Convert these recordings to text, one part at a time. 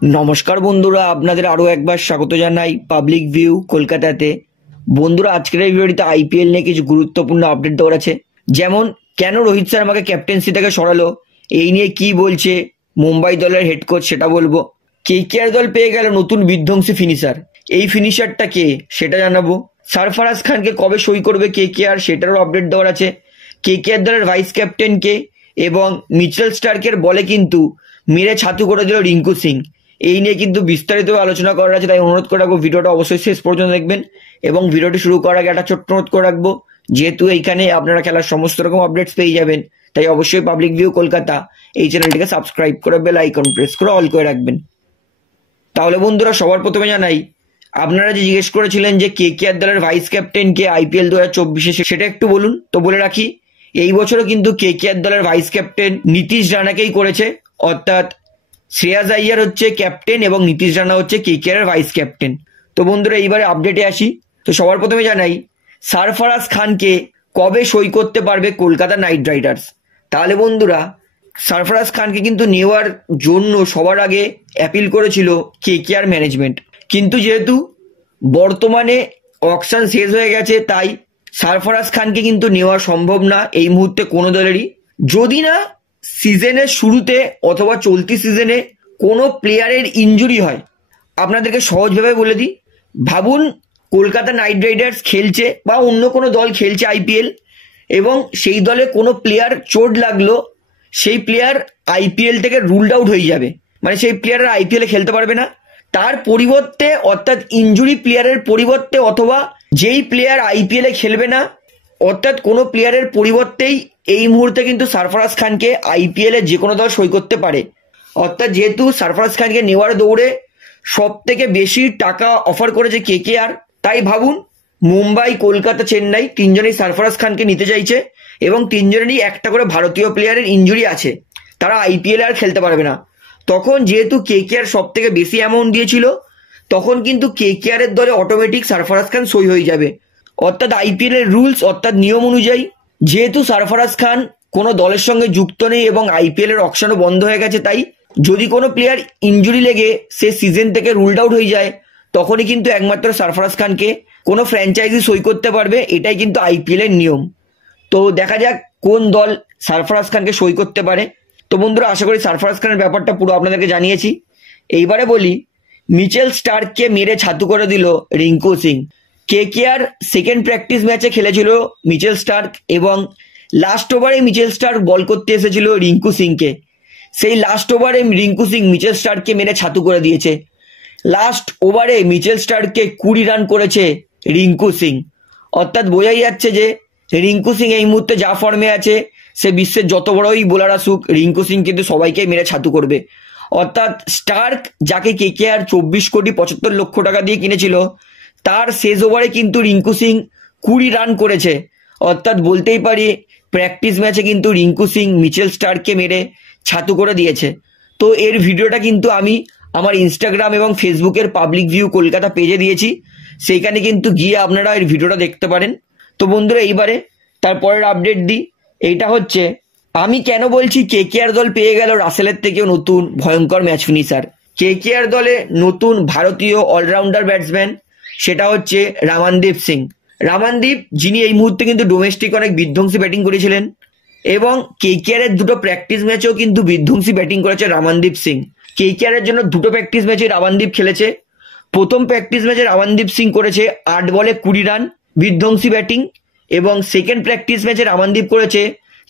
নমস্কার বন্ধুরা, আপনাদের আরও একবার স্বাগত জানাই পাবলিক ভিউ কলকাতাতে। বন্ধুরা, আজকের এই ভিডিওতে আইপিএল নিয়ে কিছু গুরুত্বপূর্ণ আপডেট দেওয়ার আছে। যেমন কেন রোহিত শর্মাকে ক্যাপ্টেন্সি থেকে সরালো, এই নিয়ে কি বলছে মুম্বাই দলের হেড কোচ সেটা বলবো। কেকেআর দল পেয়ে গেল নতুন বিধ্বংসী ফিনিশার, এই ফিনিশারটা কে সেটা জানাবো। সরফরাজ খানকে কবে সই করবে কেকেআর সেটারও আপডেট দেওয়ার আছে। কেকেআর দলের ভাইস ক্যাপ্টেন কে এবং মিচেল স্টার্কের বলে কিন্তু মেরে ছাতু করে দিল রিঙ্কু সিং, এই নিয়ে কিন্তু বিস্তারিতভাবে আলোচনা করার আছে। তাই অনুরোধ করে রাখবো ভিডিওটা অবশ্যই শেষ পর্যন্ত দেখবেন। এবং ভিডিওটি শুরু করার আগে একটা ছোট্ট অনুরোধ করে রাখবো, যেহেতু এইখানে আপনারা খেলার সমস্ত রকম আপডেটস পেয়ে যাবেন, তাই অবশ্যই পাবলিক ভিউ কলকাতা এই চ্যানেলটিকে সাবস্ক্রাইব করে বেল আইকন প্রেস করে অল করে রাখবেন। তাহলে বন্ধুরা, সবার প্রথমে জানাই, আপনারা যে জিজ্ঞেস করেছিলেন যে কেকেআর দলের ভাইস ক্যাপ্টেন কে আইপিএল 2024-এ, সেটা একটু বলুন। তো বলে রাখি, এই বছরও কিন্তু কেকেআর দলের ভাইস ক্যাপ্টেন নীতিশ রানাকেই করেছে, অর্থাৎ শ্রেয়াস আইয়ার হচ্ছে ক্যাপ্টেন এবং নীতিশ রানা হচ্ছে কেকেআর এর ভাইস ক্যাপ্টেন। তো বন্ধুরা, এইবারে আপডেটে আসি। তো সবার প্রথমে জানাই, সরফরাজ খানকে কবে সই করতে পারবে কলকাতা নাইট রাইডার্স। তাহলে বন্ধুরা, সরফরাজ খানকে কিন্তু নেওয়ার জন্য সবার আগে অ্যাপিল করেছিল কেকেআর ম্যানেজমেন্ট, কিন্তু যেহেতু বর্তমানে অকশন শেষ হয়ে গেছে, তাই সরফরাজ খানকে কিন্তু নেওয়া সম্ভব না এই মুহূর্তে কোনো দলেরই। যদি না সিজনের শুরুতে অথবা চলতি সিজনে কোনো প্লেয়ারের ইনজুরি হয়। আপনাদেরকে সহজভাবে বলে দিই, ভাবুন কলকাতা নাইট রাইডার্স খেলছে বা অন্য কোনো দল খেলছে আইপিএল, এবং সেই দলে কোনো প্লেয়ার চোট লাগলো, সেই প্লেয়ার আইপিএল থেকে রুলড আউট হয়ে যাবে, মানে সেই প্লেয়ার আইপিএলে খেলতে পারবে না। তার পরিবর্তে, অর্থাৎ ইনজুরি প্লেয়ারের পরিবর্তে, অথবা যেই প্লেয়ার আইপিএলে খেলবে না, অর্থাৎ কোনো প্লেয়ারের পরিবর্তেই এই মুহূর্তে কিন্তু সরফরাজ খানকে আইপিএল এ যে কোনো দল সই করতে পারে। অর্থাৎ যেহেতু সরফরাজ খানকে নেওয়ার দৌড়ে সব থেকে বেশি টাকা অফার করেছে কেকেআর, তাই ভাবুন মুম্বাই, কলকাতা, চেন্নাই তিনজনেই সরফরাজ খানকে নিতে চাইছে, এবং তিনজনেরই একটা করে ভারতীয় প্লেয়ারের ইনজুরি আছে, তারা আইপিএল আর খেলতে পারবে না। তখন যেহেতু কেকেআর সব থেকে বেশি অ্যামাউন্ট দিয়েছিল, তখন কিন্তু কেকেআর এর দলে অটোমেটিক সরফরাজ খান সই হয়ে যাবে। অর্থাৎ আইপিএল এর রুলস অর্থাৎ নিয়ম অনুযায়ী, যেহেতু সরফরাজ খান কোনো দলের সঙ্গে যুক্ত নেই এবং আইপিএল এর অকশনও বন্ধ হয়ে গেছে, তাই যদি কোনো প্লেয়ার ইনজুরি লেগে সে সিজন থেকে রুলড আউট হয়ে যায়, তখনই কিন্তু একমাত্র সরফরাজ খানকে কোনো ফ্র্যাঞ্চাইজি সই করতে পারবে। এটাই কিন্তু আইপিএল এর নিয়ম। তো দেখা যাক কোন দল সরফরাজ খানকে সই করতে পারে। তো বন্ধুরা, আশা করি সরফরাজ খানের ব্যাপারটা পুরো আপনাদেরকে জানিয়েছি। এইবারে বলি, মিচেল স্টার্ককে মেরে ছাতু করে দিল Rinku Singh. KKR second practice ম্যাচে খেলেছিল মিচেল স্টার্ক, এবং লাস্ট ওভারে মিচেল স্টার্ক বল করতে এসেছিল রিঙ্কু সিংকে। সেই লাস্ট ওভারে রিঙ্কু সিং মিচেল স্টার্ককে মেরে ছাতু করে দিয়েছে। লাস্ট ওভারে মিচেল স্টার্ককে 20 রান করেছে রিঙ্কু সিং। অর্থাৎ বোঝাই যাচ্ছে যে রিঙ্কু সিং এই মুহূর্তে যা ফর্মে আছে, সে বিশ্বের যত বড়ই বোলার আসুক, রিঙ্কু সিং কিন্তু সবাইকে মেরে ছাতু করবে। অর্থাৎ স্টার্ক, যাকে কেকেআর 24,75,00,000 টাকা দিয়ে কিনেছিল, তার শেষ ওভারে কিন্তু রিঙ্কু সিং 20 রান করেছে। অর্থাৎ বলতেই পারি প্র্যাকটিস ম্যাচে কিন্তু রিঙ্কু সিং মিচেল স্টার্ককে মেরে ছাতু করে দিয়েছে। তো এর ভিডিওটা কিন্তু আমি আমার ইনস্টাগ্রাম এবং ফেসবুকের পাবলিক ভিউ কলকাতা পেজে দিয়েছি, সেইখানে কিন্তু গিয়ে আপনারা এর ভিডিওটা দেখতে পারেন। তো বন্ধুরা, এইবারে তারপরের আপডেট দিই। এইটা হচ্ছে, আমি কেন বলছি কেকেআর দল পেয়ে গেল রাসেলের থেকেও নতুন ভয়ঙ্কর ম্যাচ ফিনিশার। কেকেআর দলে নতুন ভারতীয় অলরাউন্ডার ব্যাটসম্যান, সেটা হচ্ছে রামানদীপ সিং। রামানদীপ, যিনি এই মুহূর্তে কিন্তু ডোমেস্টিক অনেক বিধ্বংসী ব্যাটিং করেছিলেন, এবং কেকেআর এর দুটো প্র্যাকটিস ম্যাচেও কিন্তু বিধ্বংসী ব্যাটিং করেছে রামানদীপ সিং। কেকেআর এর জন্য দুটো প্র্যাকটিস ম্যাচে রামানদীপ খেলেছে। প্রথম প্র্যাকটিস ম্যাচে রামানদীপ সিং করেছে 8 বলে 20 রান বিধ্বংসী ব্যাটিং, এবং সেকেন্ড প্র্যাকটিস ম্যাচে রামানদীপ করেছে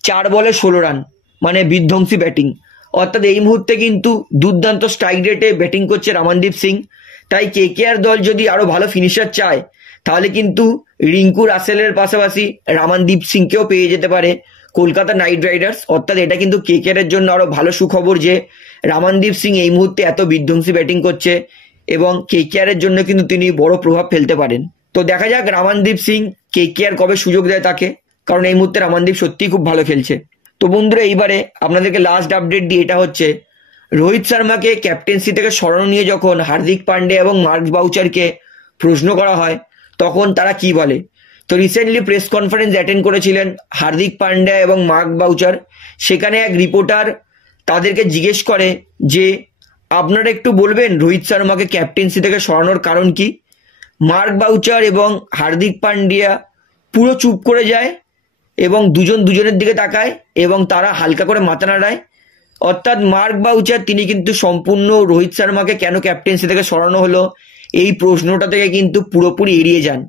4 বলে 16 রান, মানে বিধ্বংসী ব্যাটিং। অর্থাৎ এই মুহূর্তে কিন্তু দুর্দান্ত স্ট্রাইক রেটে ব্যাটিং করছে রামানদীপ সিং। তাই কেকেআর দল যদি আরো ভালো ফিনিশার চায়, তাহলে কিন্তু রিঙ্কু রাসেলের পাশাপাশি রামানদীপ সিংকেও পেয়ে যেতে পারে কলকাতা নাইট রাইডার্স। অর্থাৎ এটা কিন্তু কেকেআর এর জন্য আরো ভালো সুখবর যে রামানদীপ সিং এই মুহূর্তে এত বিধ্বংসী ব্যাটিং করছে, এবং কেকেআর এর জন্য কিন্তু তিনি বড় প্রভাব ফেলতে পারেন। তো দেখা যাক রামানদীপ সিং কেকেআর কবে সুযোগ দেয় তাকে, কারণ এই মুহূর্তে রামানদীপ সত্যিই খুব ভালো খেলছে। তো বন্ধুরা, এইবারে আপনাদেরকে লাস্ট আপডেট দিই। এটা হচ্ছে, রোহিত শর্মাকে ক্যাপ্টেন্সি থেকে সরানো নিয়ে যখন হার্দিক পান্ডে এবং মার্ক বাউচারকে প্রশ্ন করা হয়, তখন তারা কি বলে। তো রিসেন্টলি প্রেস কনফারেন্স অ্যাটেন্ড করেছিলেন হার্দিক পান্ডে এবং মার্ক বাউচার। সেখানে এক রিপোর্টার তাদেরকে জিজ্ঞেস করে যে আপনারা একটু বলবেন রোহিত শর্মাকে ক্যাপ্টেন্সি থেকে সরানোর কারণ কি? মার্ক বাউচার এবং হার্দিক পান্ডিয়া পুরো চুপ করে যায় এবং দুজনের দিকে তাকায় এবং তারা হালকা করে মাথা নাড়ায়। অর্থাৎ মার্ক বাউচার তিনি কিন্তু সম্পূর্ণ রোহিত শর্মাকে কেন ক্যাপ্টেন্সি থেকে সরানো হলো এই প্রশ্নটা থেকে কিন্তু পুরোপুরি এড়িয়ে যান।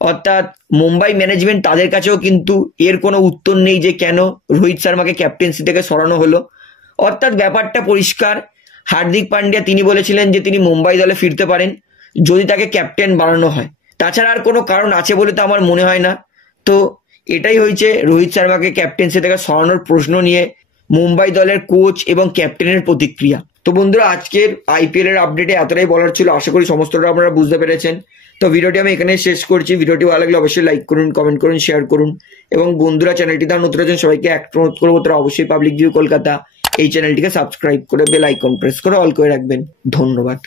অর্থাৎ মুম্বাই ম্যানেজমেন্ট তাদের কাছেও কিন্তু এর কোনো উত্তর নেই যে কেন রোহিত শর্মাকে ক্যাপ্টেন্সি থেকে সরানো হলো। অর্থাৎ ব্যাপারটা পরিষ্কার, হার্দিক পান্ডিয়া তিনি বলেছিলেন যে তিনি মুম্বাই দলে ফিরতে পারেন যদি তাকে ক্যাপ্টেন বানানো হয়। তাছাড়া আর কোনো কারণ আছে বলে তো আমার মনে হয় না। তো এটাই হয়েছে রোহিত শর্মাকে ক্যাপ্টেন্সি থেকে সরানোর প্রশ্ন নিয়ে মুম্বাই দলের কোচ এবং ক্যাপ্টেনের প্রতিক্রিয়া। তো বন্ধুরা, আজকের আইপিএল এর আপডেটে এতটাই বলার ছিল। আশা করি সমস্তটা আপনারা বুঝতে পেরেছেন। তো ভিডিওটি আমি এখানে শেষ করছি। ভিডিওটি ভালো লাগলে অবশ্যই লাইক করুন, কমেন্ট করুন, শেয়ার করুন এবং বন্ধুরা চ্যানেলটি তার নতুন আছেন সবাইকে একটা অনুরোধ করবো তারা অবশ্যই পাবলিক ভিউ কলকাতা এই চ্যানেলটিকে সাবস্ক্রাইব করে বেল আইকন প্রেস করে অল করে রাখবেন। ধন্যবাদ।